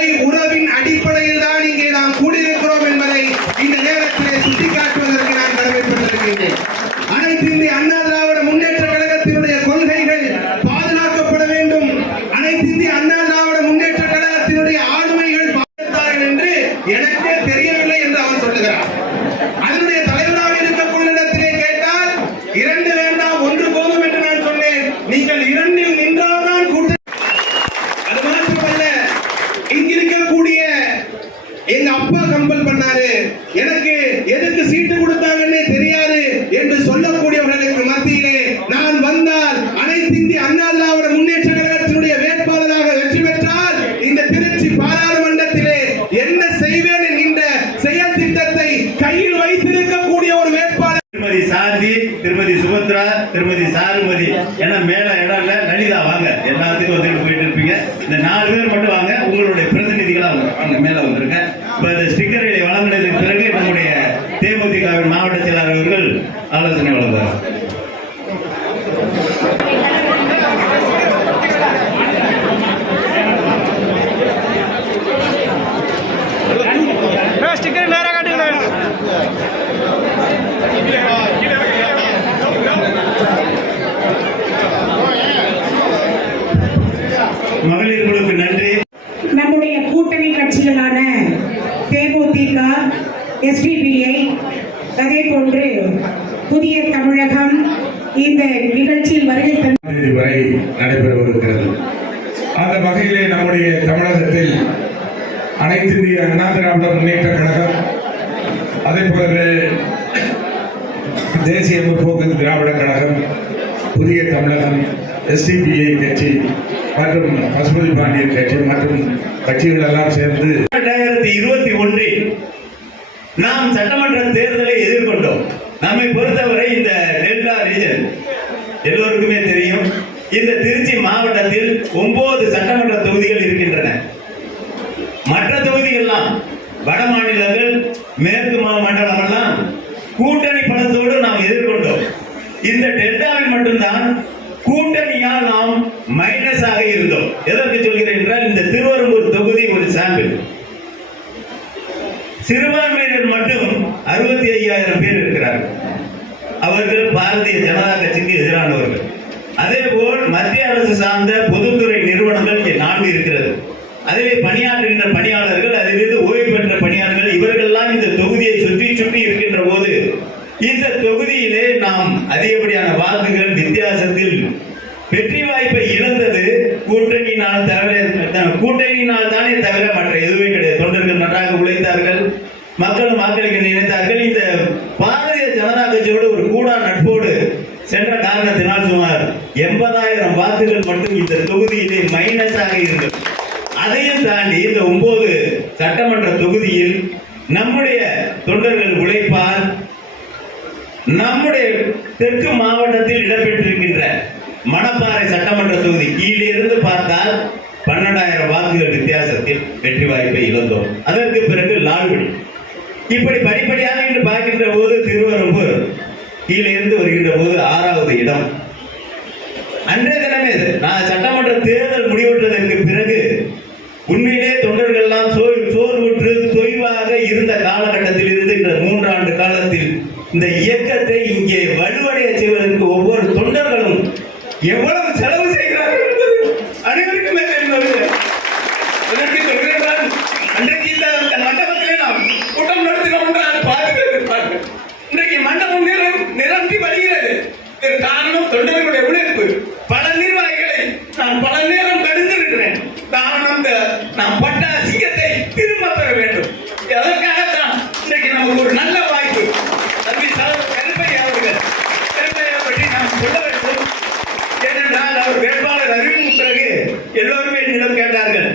முறை உறவின் அடிப்படையில் தான் இங்கே நாம் கூடியிருக்கிறோம் என்பதை இந்த நேரத்திலே சுட்டிக்காட்டுவதற்கு நான் கடமைப்பட்டிருக்கின்றேன். அனைத்து இந்திய அண்ணா திராவிட முன்னேற்ற கழகத்தினுடைய கொள்கைகள் பாதுகாக்கப்பட வேண்டும். அனைத்து இந்திய அண்ணா திராவிட முன்னேற்ற கழகத்தினுடைய ஆளுமைகள் பாதுகாத்தார்கள் என்று எனக்கே தெரியவில்லை என்று அவர் சொல்லுகிறார் திருமதி திருமதி சாருமதி. ஏன்னா மேல இடம் இல்ல லலிதா வாங்க. எல்லாத்துக்கும் வந்துட்டு போயிட்டு இருப்பீங்க. இந்த நாலு பேர் மட்டும் வாங்க உங்களுடைய பிரதிநிதிகளா வாங்க. வாங்க மேல வந்துருங்க இப்ப இந்த ஸ்டிக்கர்களை வழங்கினதுக்கு பிறகு நம்முடைய தேமுதிகவின் மாவட்ட செயலாளர் அவர்கள் ஆலோசனை வழங்குவார் ஸ்டிக்கர் நேராக காட்டுங்களேன் மகளிர் குழுக்கு நன்றி நம்முடைய கூட்டணி கட்சிகளான தேமுதிக எஸ்டிபிஐ அதே போன்று புதிய தமிழகம் இந்த நிகழ்ச்சியில் வருகை தந்த தேதி வரை நடைபெறவிருக்கிறது. அந்த வகையிலே நம்முடைய தமிழகத்தில் அனைத்து இந்திய அண்ணா திராவிட முன்னேற்ற கழகம் அதே போலவே தேசிய முற்போக்கு திராவிட கழகம் புதிய தமிழகம் எஸ்டிபிஐ கட்சி மற்றும் பசுபதி பாண்டியன் கட்சி மற்றும் கட்சிகள் எல்லாம் சேர்ந்து இரண்டாயிரத்தி இருபத்தி ஒன்றில் நாம் சட்டமன்ற தேர்தலை இந்த திருச்சி மாவட்டத்தில் ஒன்பது சட்டமன்ற தொகுதிகள் இருக்கின்றன. மற்ற தொகுதிகள்லாம் வட மாநிலங்கள் மேற்கு மா- மண்டலம் எல்லாம் கூட்டணி பலத்தோடு நாம் எதிர்கொண்டோம். இந்த டெல்டாவில் மட்டும்தான் கூட்டணியால் நாம் மைனஸ் ஆக இருந்தோம். எதற்கு சொல்கிறேன் என்றால் இந்த திருவரம்பூர் தொகுதி ஒரு சாம்பிள் சிறுபான்மையினர் மட்டும் அறுபத்தி ஐயாயிரம் பேர் இருக்கிறார்கள். அவர்கள் பாரதிய ஜனதா கட்சிக்கு எதிரானவர்கள். அதே போல் மத்திய அரசு சார்ந்த பொதுத்துறை நிறுவனங்கள் இங்கே நான்கு இருக்கிறது. அதிலே பணியாற்றுகின்ற பணியாளர்கள் அதிலிருந்து ஓய்வு பெற்ற பணியாளர்கள் இவர்கள்லாம் இந்த தொகுதியை சுற்றி சுற்றி இருக்கின்ற போது இந்த தொகுதியிலே நாம் அதிகப்படியான வாக்குகள் வித்தியாசத்தில் வெற்றி வாய்ப்பை இழந்தது கூட்டணியினால் தவிர கூட்டணியினால் தானே தவிர மற்ற எதுவுமே கிடையாது. தொண்டர்கள் நன்றாக உழைத்தார்கள் மக்களும் வாக்களிக்க நினைத்தார்கள். இந்த பாரதிய ஜனதா கட்சியோடு ஒரு கூடா நட்போடு சென்ற காரணத்தினால் சுமார் எண்பதாயிரம் வாக்குகள் மட்டும் இந்த தொகுதியிலே மைனஸாக இருந்தது அதையும் தாண்டி இந்த ஒன்பது சட்டமன்ற தொகுதியில் நம்முடைய தொண்டர்கள் உழைப்பால் நம்முடைய தெற்கு மாவட்டத்தில் இடம்பெற்றிருக்கின்ற மணப்பாறை சட்டமன்ற தொகுதி கீழே இருந்து பார்த்தால் பன்னெண்டாயிரம் வாக்குகள் வித்தியாசத்தில் வெற்றி வாய்ப்பை இழந்தோம் அதற்கு பிறகு லால்குடி இப்படி படிப்படியாக இன்று பார்க்கின்ற போது திருவரம்பூர் கீழே இருந்து வருகின்ற போது ஆறாவது இடம் அன்றைய தினமே இது. நான் சட்டமன்ற தேர்தல் முடிவுற்றதற்கு பிறகு இயக்கத்தை இங்கே வலுவடைய செய்வதற்கு ஒவ்வொரு தொண்டர்களும் எவ்வளவு செலவு செய்கிறார்கள் என்பது அனைவருக்குமே தெரிந்தது அதற்கு சொல்கிறேன் நான், அன்றைக்கு இந்த அந்த மண்டபத்திலே நாம் கூட்டம் நடத்தினோம் என்றால் பார்த்து இருப்பார்கள் இன்றைக்கு மண்டபம் நிரம் நிரம்பி வருகிறது இதற்கு காரணம் தொண்டர்களுடைய உழைப்பு பல நிர்வாகிகளை நான் பல நேரம் கடிந்திருக்கிறேன் காரணம் இந்த நாம் பட்ட அசிங்கத்தை திரும்ப பெற வேண்டும் அதற்காகத்தான் இன்றைக்கு நமக்கு ஒரு நல்ல வாய்ப்பு தம்பி தலைவர் கருப்பை அவர்கள் கருப்பையை பற்றி நாம் சொல்ல வேண்டும் ஏனென்றால் அவர் வேட்பாளர் அறிவிக்கும் பிறகு எல்லோருமே என்னிடம் கேட்டார்கள்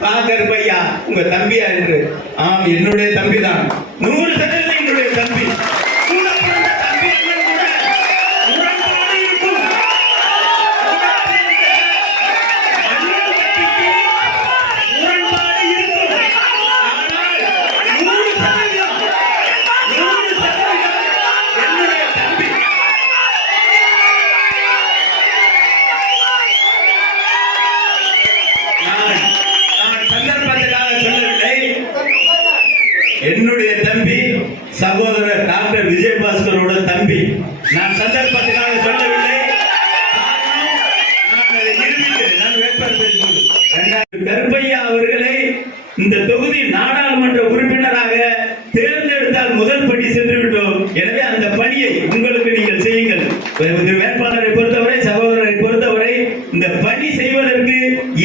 பா கருப்பையா உங்க தம்பியா என்று? ஆம் என்னுடைய தம்பி தான் நூறு சதவீதம் என்னுடைய தம்பி. என்னுடைய தம்பி சகோதரர் டாக்டர் விஜயபாஸ்கரோட தம்பி. நான் சந்தர்ப்பத்தினால சொல்லவில்லை. நான் நான் கருப்பையா அவர்களை இந்த தொகுதி நாடாளுமன்ற உறுப்பினராக தேர்ந்தெடுத்தால் முதல் படி சென்று விட்டோம். எனவே அந்த பணியை உங்களுக்கு நீங்கள் செய்யுங்கள் இந்த வேட்பாளரை பொறுத்தவரை சகோதரரை பொறுத்தவரை இந்த பணி செய்வதற்கு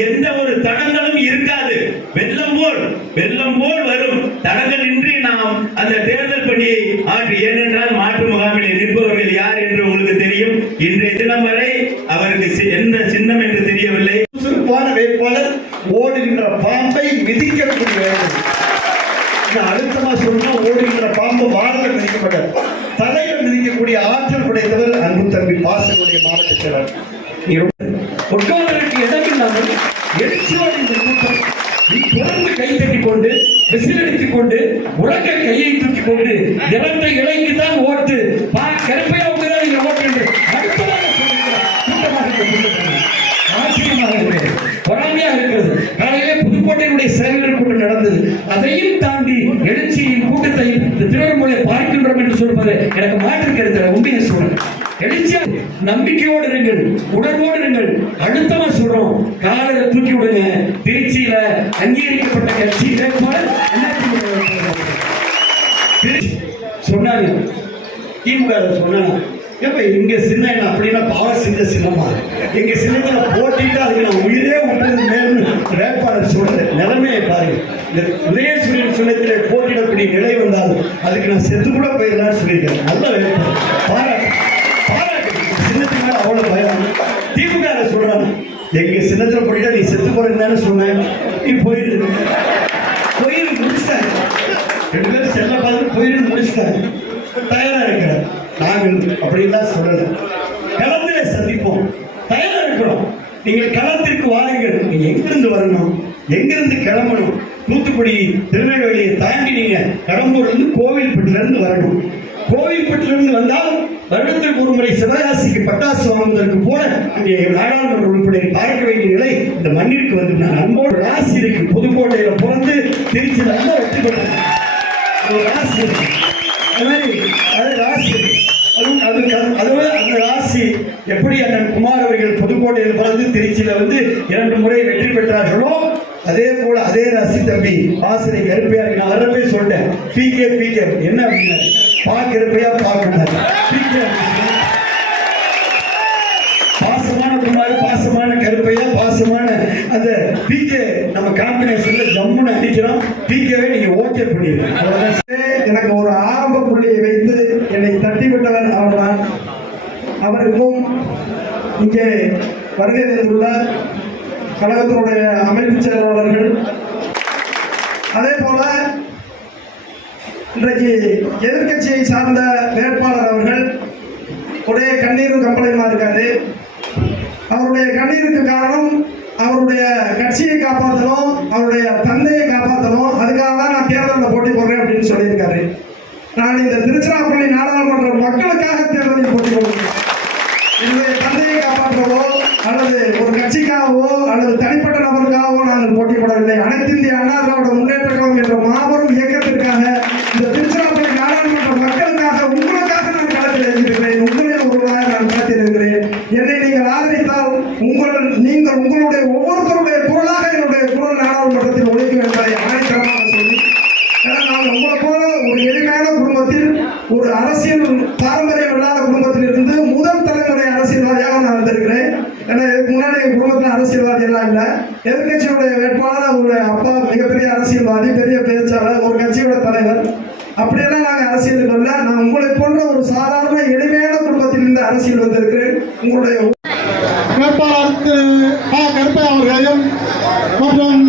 எந்த ஒரு தடங்களும் இருக்காது வெள்ளம் போல் வெள்ளம் போல் வரும் தடங்கள் இன்றி நாம் அந்த தேர்தல் பணியை ஆற்றி ஏனென்றால் மாற்று முகாமில் நிற்பவர்கள் யார் என்று உங்களுக்கு தெரியும் இன்றைய தினம் வரை அவருக்கு என்ன எந்த சின்னம் என்று தெரியவில்லை. சுறுசுறுப்பான வேட்பாளர் ஓடுகின்ற பாம்பை மிதிக்கக்கூடிய வேண்டும் அழுத்தமா சொன்னா ஓடுகின்ற பாம்பு வாரத்தில் மிதிக்கப்பட்டார் தலையில் மிதிக்கக்கூடிய ஆற்றல் படைத்தவர் அன்பு தம்பி பாசனுடைய மாவட்ட செயலாளர். நீ உட்கார்வதற்கு இடமில்லாமல் எழுச்சியோடு இந்த கூட்டம் தொடர்ந்து கை தட்டி கொண்டு விசிலடித்துக் கொண்டு உலக கையை தூக்கி கொண்டு இறந்த இலைக்கு தான் ஓட்டு. நம்பிக்கையோடு இருங்கள் உணர்வோடு இருங்கள். அழுத்தமா சொல்றோம். காலையில தூக்கி விடுங்க. திருச்சியில அங்கீகரிக்கப்பட்ட கட்சி வேட்பாளர் அதிமுக சொன்னாங்க திமுக சொன்னாங்க ஏப்பா எங்க சின்ன என்ன அப்படின்னா பாவ சின்ன சின்னமா எங்க சின்னத்துல போட்டிட்டு அதுக்கு நான் உயிரே விட்டது மேலும் வேட்பாளர் சொல்ற நிலைமையை பாருங்க. இந்த உதயசூரியன் சின்னத்திலே போட்டிடக்கூடிய நிலை வந்தாலும் அதுக்கு நான் செத்து கூட போயிடலாம்னு சொல்லியிருக்கேன் நல்ல வேட்பாளர். பாராட்டு. அவ்வளோ அவ்வளவு பயம் திமுக சொல்றாங்க எங்க சின்னத்துல போயிட்டா நீ செத்து போறேன்னு தானே சொன்னேன். நீ போயிடு போயிடு முடிச்சிட்டாங்க ரெண்டு பேரும் செல்ல பார்த்து போயிடு முடிச்சிட்டாங்க தயாரா இருக்கிறார். நாங்கள் அப்படின்லாம் சொல்லலை. களத்திலே சந்திப்போம். தயாரா இருக்கிறோம். நீங்கள் களத்திற்கு வாருங்கள். நீங்க எங்கிருந்து வரணும்? எங்கிருந்து கிளம்பணும்? தூத்துக்குடி திருநெல்வேலியை தாண்டி நீங்க கடம்பூர்ல இருந்து கோவில்பட்டில இருந்து வரணும். கோவில்பட்டில இருந்து வந்தால் வருடத்திற்கு ஒரு முறை சிவகாசிக்கு பட்டாசு வாங்குவதற்கு போல அங்கே நாடாளுமன்ற உறுப்பினரை பார்க்க வேண்டிய நிலை இந்த மண்ணிற்கு வந்து நான் அன்போடு ராசி இருக்கு. புதுக்கோட்டையில பிறந்து திருச்சியில் நல்லா வெற்றி பெற்றேன் ராசி அது அது ராசி அது அது அதுவே அந்த ராசி எப்படி அண்ணன் குமார் அவர்கள் புதுக்கோட்டையில் பிறந்து திருச்சியில வந்து இரண்டு முறை வெற்றி பெற்றார்களோ அதே போல அதே ரசி தம்பி ஆசிரியர் கருப்பையா நான் அறவே சொல்லிட்டேன். பிகே பிகே என்ன அப்படின்னா பாக்கிறப்பையா பார்க்கணும். பிகே பாசமான குமார் பாசமான கருப்பையா பாசமான அந்த பிகே நம்ம காம்பினேஷன்ல ஜம்முன்னு அடிக்கிறோம். பிகேவை நீங்க ஓகே பண்ணிடுங்க எனக்கு ஒரு ஆரம்ப புள்ளியை வைத்து என்னை தட்டிவிட்டவர் அவர்தான். அவருக்கும் இங்கே வருகை தந்துள்ள கழகத்தினுடைய அமைப்பு செயலாளர்கள். அதே போல இன்றைக்கு எதிர்க்கட்சியை சார்ந்த வேட்பாளர் அவர்கள் ஒரே கண்ணீரும் கம்பளையுமா இருக்காது. அவருடைய கண்ணீருக்கு காரணம் அவருடைய கட்சியை காப்பாற்றணும் அவருடைய தந்தையை காப்பாற்றணும் அதுக்காக தான் நான் தேர்தலில் போட்டி போடுறேன் அப்படின்னு சொல்லியிருக்காரு. நான் இந்த திருச்சிராப்பள்ளி நாடாளுமன்ற மக்கள் உங்கள் நீங்கள் உங்களுடைய ஒவ்வொருத்தருடைய குரலாக என்னுடைய குரல் நாடாளுமன்றத்தில் ஒழிக்கும் என்பதை ஆணித்தரமாக சொல்லி ஏன்னா நான் உங்களை போல ஒரு எளிமையான குடும்பத்தில் ஒரு அரசியல் பாரம்பரியம் இல்லாத குடும்பத்தில் இருந்து முதல் தலைமுறை அரசியல்வாதியாக நான் வந்திருக்கிறேன் ஏன்னா இதுக்கு முன்னாடி எங்கள் குடும்பத்தில் அரசியல்வாதி எல்லாம் இல்லை. எதிர்கட்சியுடைய வேட்பாளர் அவருடைய அப்பா மிகப்பெரிய அரசியல்வாதி பெரிய பேச்சாளர் ஒரு கட்சியோட தலைவர். அப்படியெல்லாம் நாங்கள் அரசியலுக்கு வரல. நான் உங்களை போன்ற ஒரு சாதாரண எளிமையான குடும்பத்தில் இருந்து அரசியல் வந்திருக்கிறேன். உங்களுடைய கருப்பையா அவர்களையும் மற்றும்